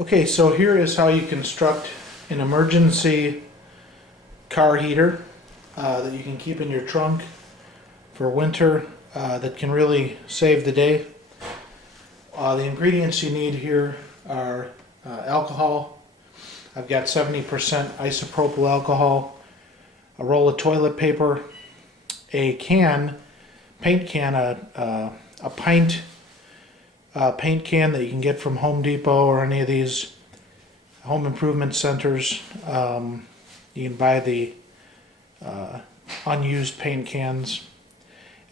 Okay, so here is how you construct an emergency car heater that you can keep in your trunk for winter that can really save the day. The ingredients you need here are alcohol. I've got 70% isopropyl alcohol, a roll of toilet paper, a paint can, a pint paint can that you can get from Home Depot or any of these home improvement centers. You can buy the unused paint cans.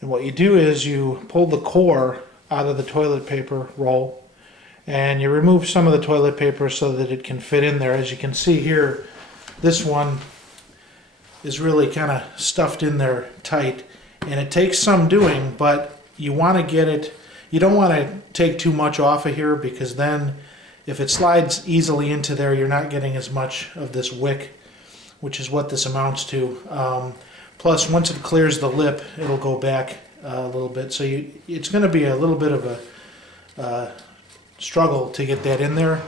And what you do is you pull the core out of the toilet paper roll and you remove some of the toilet paper so that it can fit in there. As you can see here, this one is really kind of stuffed in there tight, and it takes some doing, but you want to get it, you don't want to take too much off of here, because then if it slides easily into there, you're not getting as much of this wick, which is what this amounts to. Plus, once it clears the lip, it'll go back a little bit. So it's going to be a little bit of a struggle to get that in there,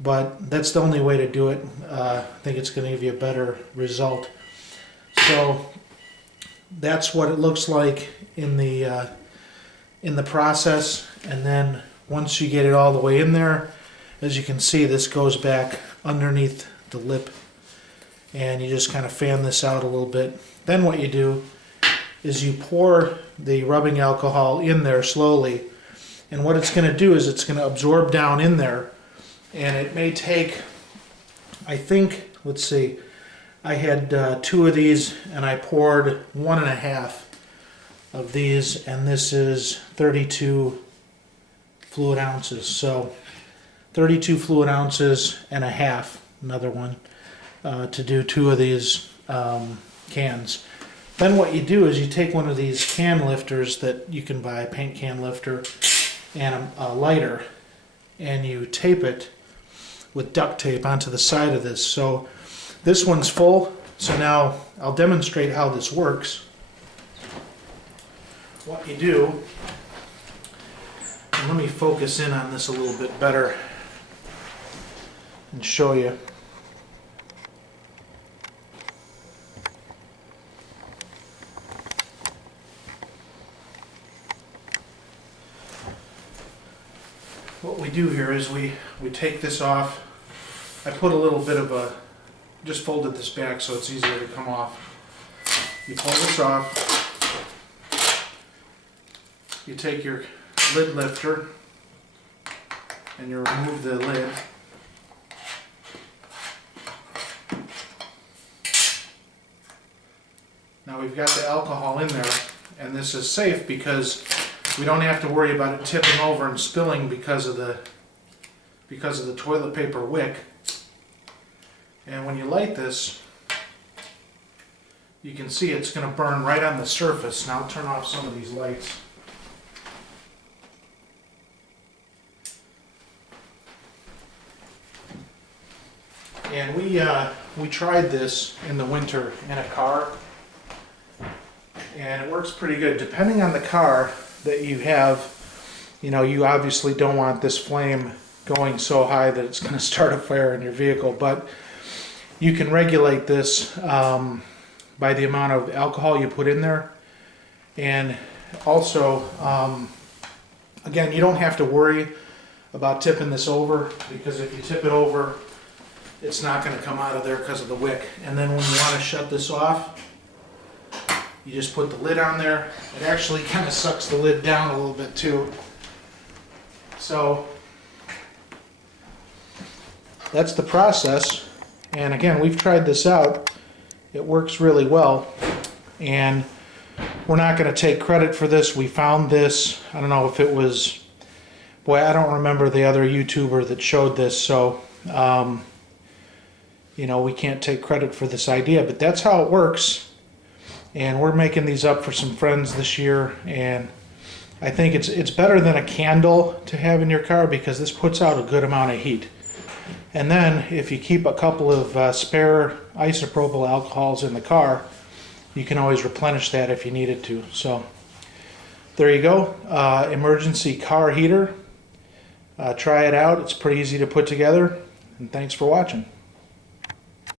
but that's the only way to do it. I think it's going to give you a better result. So that's what it looks like in the process. And then once you get it all the way in there, as you can see, this goes back underneath the lip, and you just kind of fan this out a little bit. Then what you do is you pour the rubbing alcohol in there slowly, and what it's going to do is it's going to absorb down in there, and it may take, I think, let's see, I had 2 of these, and I poured 1.5 of these, and this is 32 fluid ounces. So 32 fluid ounces and a half, another one, to do 2 of these cans. Then what you do is you take one of these can lifters that you can buy, a paint can lifter, and a lighter, and you tape it with duct tape onto the side of this. So this one's full, so now I'll demonstrate how this works. What you do, and let me focus in on this a little bit better and show you. What we do here is we take this off. I put a little bit of just folded this back so it's easier to come off. You pull this off. You take your lid lifter and you remove the lid. Now we've got the alcohol in there, and this is safe because we don't have to worry about it tipping over and spilling because of the toilet paper wick. And when you light this, you can see it's going to burn right on the surface. Now I'll turn off some of these lights. And we tried this in the winter in a car, and it works pretty good. Depending on the car that you have, you know, you obviously don't want this flame going so high that it's going to start a fire in your vehicle, but you can regulate this by the amount of alcohol you put in there. And also, again, you don't have to worry about tipping this over, because if you tip it over, it's not going to come out of there because of the wick. And then when you want to shut this off, you just put the lid on there. It actually kind of sucks the lid down a little bit too. So that's the process. And again, we've tried this out. It works really well. And we're not going to take credit for this. We found this. I don't know if it was, boy, I don't remember the other YouTuber that showed this. So, you know, we can't take credit for this idea, but that's how it works. And we're making these up for some friends this year, and I think it's better than a candle to have in your car, because this puts out a good amount of heat. And then if you keep a couple of spare isopropyl alcohols in the car, you can always replenish that if you needed to. So there you go, emergency car heater. Try it out. It's pretty easy to put together. And thanks for watching.